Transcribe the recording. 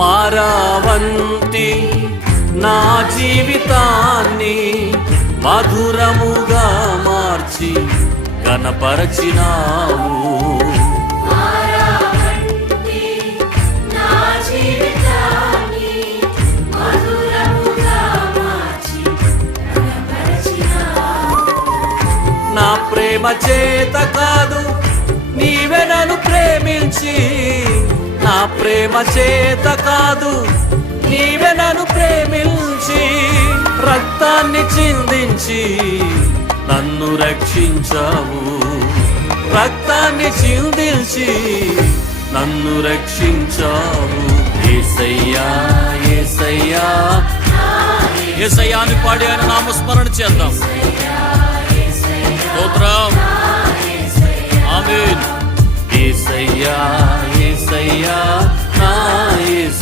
మారావంతి నా జీవితాన్ని మధురముగా మార్చి కనపరచినావు. నా ప్రేమ చేత కాదు నీవే నన్ను ప్రేమించి, నా ప్రేమ చేత కాదు నీవే నన్ను ప్రేమించి, రక్తాన్ని చిందించి నన్ను రక్షించావు. రక్తాన్ని చిందించి నన్ను రక్షించావు. యేసయ్యా యేసయ్యా యేసయ్యా అని పాడి ఆయన నామస్మరణ చేద్దాం. స్తోత్రం, ఆమేన్. యేసయ్యా యేసయ్యా నా యేసయ్యా.